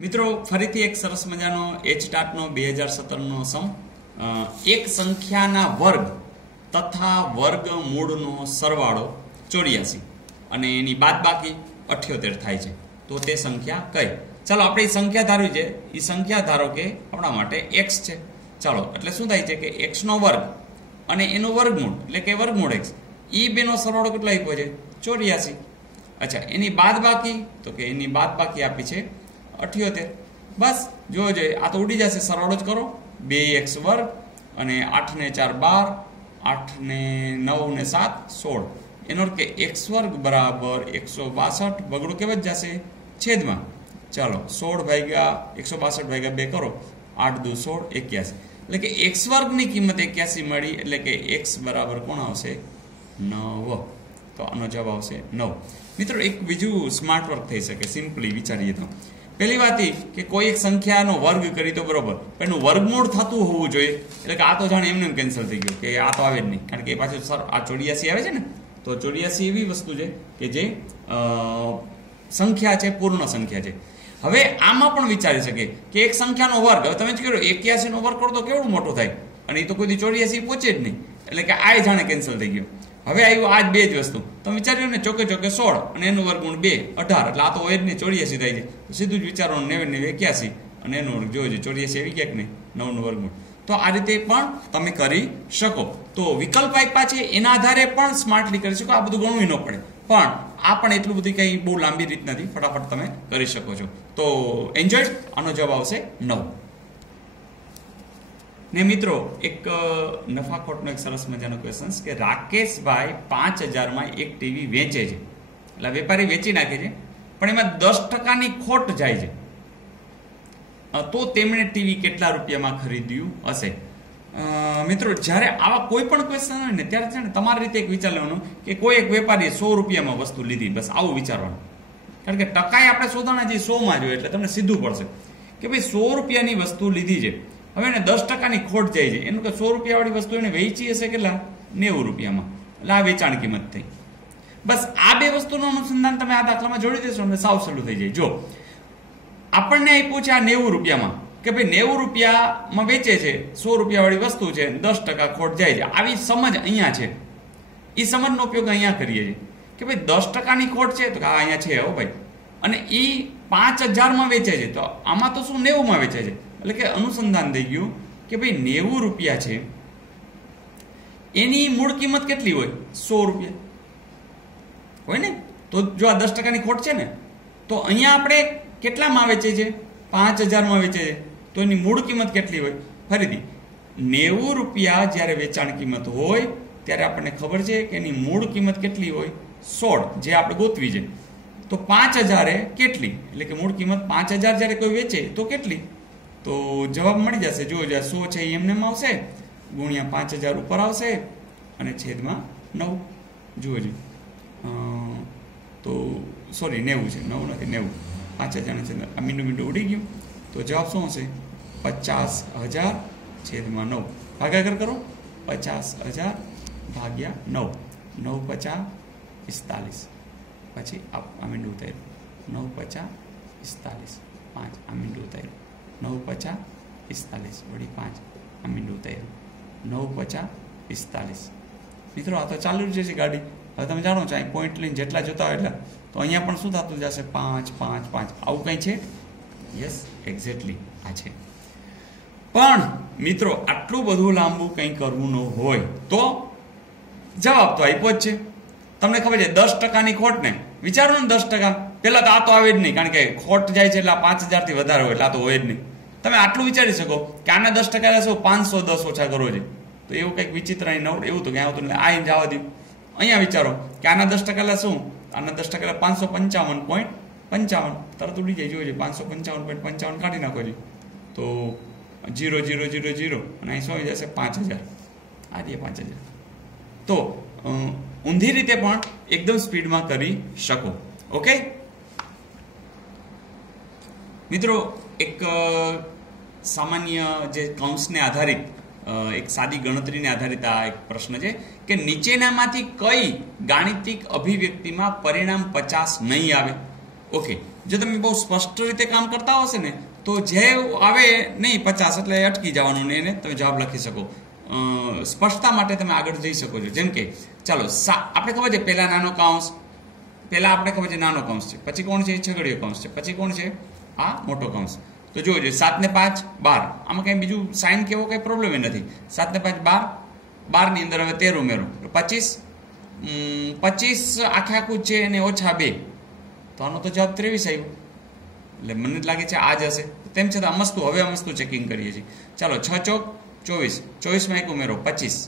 મિત્રો ફરીથી એક સરસ મજાનો એચટાટનો 2017નો સમ એક સંખ્યાના વર્ગ તથા વર્ગમૂળનો સરવાળો 84 અને એની બાદબાકી 78 થાય છે તો તે સંખ્યા કઈ? ચાલો આપણે એ સંખ્યા ધારવી છે, એ સંખ્યા ધારો કે આપણા માટે x છે. ચાલો એટલે શું થાય છે કે x નો વર્ગ અને એનું વર્ગમૂળ એટલે કે વર્ગમૂળ x, એ બેનો સરવાળો કેટલો આપ્યો છે? 84. અચ્છા, એની બાદબાકી તો કે એની બાદબાકી આપી છે 78. બસ જોવો જોઈએ, આ તો ઉડી જશે, સરવાળો જ કરો. 2x વર્ગ અને 8 ને 4 12, 8 ને 9 ને 7 16. એનો અર્થ કે x વર્ગ બરાબર 162. બગડું કેવું જ જશે? છેદમાં. ચાલો 16 ભાગ્યા 162 ભાગ્યા 2 કરો, 8 દુ 16 81. એટલે કે x વર્ગની કિંમત 81 મળી, એટલે કે x બરાબર કોણ આવશે? 9. તો આનો જવાબ આવશે 9. મિત્રો એક બીજું સ્માર્ટ વર્ક થઈ શકે, સિમ્પલી વિચારીએ તો. પહેલી વાત એ કે કોઈ એક સંખ્યાનો વર્ગ કરી તો બરોબર, પણ એનું વર્ગમૂળ થતું હોવું જોઈએ. એટલે કે આ તો જાણે એમને કેન્સલ થઈ ગયું કે આ તો આવે જ નહીં, કારણ કે પાછું સર આ 84 આવે છે ને, તો 84 એવી વસ્તુ છે કે જે સંખ્યા છે, પૂર્ણ સંખ્યા છે. હવે આમાં પણ વિચારી શકે કે એક સંખ્યાનો વર્ગ, હવે તમે જ કહ્યું 81 નો વર્ગ કરો તો કેવડું મોટું થાય, અને એ તો કોઈ 84 પહોંચે જ નહીં, એટલે કે આ જાણે કેન્સલ થઈ ગયો. હવે આવ્યું આ જ બે જ વસ્તુ, તમે વિચાર્યું ને, ચોકે ચોકે 16 અને એનું વર્ગમૂળ 2 18, એટલે આ તો હોય જ નહીં, 84 થાય છે. તો સીધું જ વિચારવાનું 90 81 અને એનું વર્ગ જોજો 84 આવી ગયા કે નહીં, 9 નું વર્ગમૂળ. તો આ રીતે પણ તમે કરી શકો. તો વિકલ્પ આપ્યા છે એના આધારે પણ સ્માર્ટલી કરી શકો. આ બધું ગણવું ન પડે, પણ આ પણ એટલું બધું કંઈ બહુ લાંબી રીત નથી, ફટાફટ તમે કરી શકો છો. તો એન્જોય. આનો જવાબ આવશે 9. ને મિત્રો એક નફાખોટનો એક સરસ મજાનો ક્વેશ્ચન કે રાકેશભાઈ 5000 એક ટીવી વેચે છે, એટલે વેપારી વેચી નાખે છે, પણ એમાં 10%ની ખોટ જાય છે, તો તેમણે ટીવી કેટલા રૂપિયામાં ખરીદ્યું હશે? મિત્રો જ્યારે આવા કોઈ પણ ક્વેશ્ચન હોય ને, ત્યારે છે ને તમારી રીતે એક વિચાર લેવાનું કે કોઈ એક વેપારીએ 100 રૂપિયામાં વસ્તુ લીધી, બસ આવું વિચારવાનું. કારણ કે ટકાએ આપણે શોધવાના જે 100માં જોઈએ, એટલે તમને સીધું પડશે કે ભાઈ 100 રૂપિયાની વસ્તુ લીધી છે, હવે એને 10%ની ખોટ જાય છે, એનું કે 100 રૂપિયાવાળી વસ્તુ એને વેચી હશે કેટલા? 90 રૂપિયામાં, એટલે આ વેચાણ કિંમત થઈ. બસ આ બે વસ્તુનું અનુસંધાન તમે આ દાખલામાં જોડી દેશો એટલે સાવ સહેલું થઈ જાય. જો આપણને આપ્યું છે આ 90 રૂપિયામાં, કે ભાઈ 90 રૂપિયામાં વેચે છે, 100 રૂપિયાવાળી વસ્તુ છે, 10% ખોટ જાય છે, આવી સમજ અહીંયા છે. એ સમજનો ઉપયોગ અહીંયા કરીએ છીએ કે ભાઈ 10%ની ખોટ છે, તો આ અહીંયા છે હો ભાઈ, અને એ 5000માં વેચે છે, તો આમાં તો શું 90માં વેચે છે, એટલે કે અનુસંધાન થઈ ગયું કે ભાઈ 90 રૂપિયા છે, એની મૂળ કિંમત કેટલી હોય? 100 રૂપિયા હોય ને. તો જો આ 10%ની ખોટ છે ને, તો અહીંયા આપણે કેટલામાં વેચે છે? 5000માં વેચે છે, તો એની મૂળ કિંમત કેટલી હોય? ફરીથી 90 રૂપિયા જ્યારે વેચાણ કિંમત હોય ત્યારે આપણને ખબર છે કે એની મૂળ કિંમત કેટલી હોય? 16, જે આપણે ગોતવી છે. તો 5000 કેટલી, એટલે કે મૂળ કિંમત 5000 જ્યારે કોઈ વેચે તો કેટલી? તો જવાબ મળી જશે. જો 100 છે એ એમને આવશે, ગુણ્યા 5000 ઉપર આવશે, અને છેદમાં 9. જુઓ જી, તો સોરી 90 છે, 9 નથી 90, 5000 છે, આ મીંડું ઉડી ગયું. તો જવાબ શું હશે? 50000 છેદમાં 9. ભાગાકાર કરો, 50000 ભાગ્યા 9, 9 50 45, પછી આ મીંડું ઉતાર્યું, 9 50 45, 5 આ મીંડું ઉતાર્યું, 9 50 45 વળી 5 આ મીંડું ઉતાર્યું, 9 50 45. મિત્રો આ તો ચાલુ જ છે ગાડી. હવે તમે જાણો છો અહીં પોઈન્ટ લઈને જેટલા જોતા હોય એટલા, તો અહીંયા પણ શું થતું જશે? 5 5 5. આવું કંઈ છે? યસ, એક્ઝેક્ટલી આ છે. પણ મિત્રો આટલું બધું લાંબુ કંઈ કરવું ન હોય તો જવાબ તો આપ્યો જ છે. તમને ખબર છે 10%ની ખોટ ને, વિચારો ને 10%, પહેલાં તો આ તો આવે જ નહીં, કારણ કે ખોટ જાય છે એટલે 5000થી વધારે હોય એટલે આ તો હોય જ નહીં. તમે આટલું વિચારી શકો કે આના 10% લેશો, 510 ઓછા કરવો છે, તો એવું કંઈક વિચિત્ર અહીં નવડ એવું તો ક્યાં આવતું એટલે આ જવા દઉં. અહીંયા વિચારો કે આના 10% લેશું, આના 10% 555.55, તરત ઉડી જાય. જોઈએ 555.55 કાઢી નાખો છે, તો 0 0 0 0, અને અહીં શું આવી જશે? 5000. આ દે 5000. તો ઊંધી રીતે પણ એકદમ સ્પીડમાં કરી શકો. ઓકે મિત્રો, એક સામાન્ય જે કૌંસને આધારિત એક સાદી ગણતરીને આધારિત આ એક પ્રશ્ન છે કે નીચેનામાંથી કઈ ગાણિતિક અભિવ્યક્તિમાં પરિણામ 50 નહીં આવે? ઓકે, જો તમે બહુ સ્પષ્ટ રીતે કામ કરતા હશે ને તો જે આવે નહીં 50 એટલે અટકી જવાનું ને એને તમે જવાબ લખી શકો. સ્પષ્ટતા માટે તમે આગળ જઈ શકો છો. જેમ કે ચાલો આપણે ખબર છે પહેલા નાનો કૌંસ, પહેલા આપણે ખબર છે નાનો કૌંસ છે, પછી કોણ છે છગડીયો કૌંસ છે, પછી કોણ છે આ મોટો કૌંસ. તો જોજો 7 ને 5 12, આમાં કંઈ બીજું સાઇન કેવો કંઈ પ્રોબ્લેમ નથી. 7 ને 5 12, 12 ની અંદર હવે 13 ઉમેરો 25, 25 આખું છે અને ઓછા 2, તો આનો તો જવાબ 23 આવ્યો. એટલે મને લાગે છે આ જ હશે. તેમ છતાં અમસ્તું ચેકિંગ કરીએ છીએ. ચાલો 6 ચોક 24, 24 માં 1 ઉમેરો 25.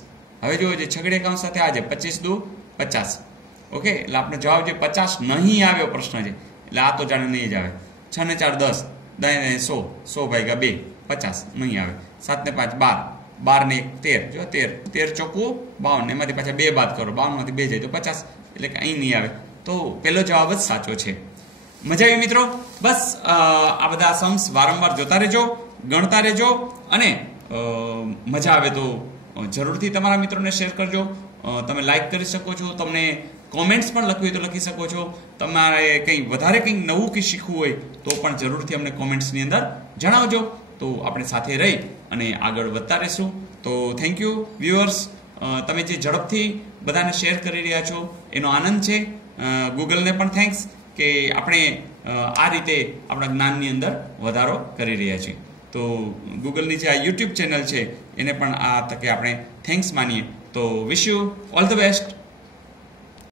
હવે જોવો છે છગડીયા કૌંસ સાથે આ છે 25 દુ 50. ઓકે, એટલે આપણો જવાબ જે 50 નહીં આવ્યો પ્રશ્ન છે, એટલે આ તો જાણે નહીં જ આવે. 6 ને 4 10, 10 ને 100, 100 ભાગ્યા 2 50 નહીં આવે. 7 ને 5 12, 12 ને 1 13, જો 13 ચોખ્ખું 52, એમાંથી પાછા 2 બાદ કરો, 52 માંથી 2 જાય તો 50, એટલે કે અહીં નહીં આવે. તો પહેલો જવાબ જ સાચો છે. મજા આવી મિત્રો? બસ આ બધા સમ્સ વારંવાર જોતા રહેજો, ગણતા રહેજો, અને મજા આવે તો જરૂરથી તમારા મિત્રોને શેર કરજો. તમે લાઈક કરી શકો છો, તમને કોમેન્ટ્સ પણ લખવી હોય તો લખી શકો છો. તમારે કંઈ વધારે કંઈક નવું કંઈ શીખવું હોય તો પણ જરૂરથી અમને કોમેન્ટ્સની અંદર જણાવજો. તો આપણે સાથે રહી અને આગળ વધતા રહીશું. તો થેન્ક યુ વ્યુઅર્સ, તમે જે ઝડપથી બધાને શેર કરી રહ્યા છો એનો આનંદ છે. ગૂગલને પણ થેન્ક્સ કે આપણે આ રીતે આપણા જ્ઞાનની અંદર વધારો કરી રહ્યા છીએ. તો ગૂગલની જે આ યુટ્યુબ ચેનલ છે એને પણ આ તકે આપણે થેન્ક્સ માનીએ. તો wish you all the best.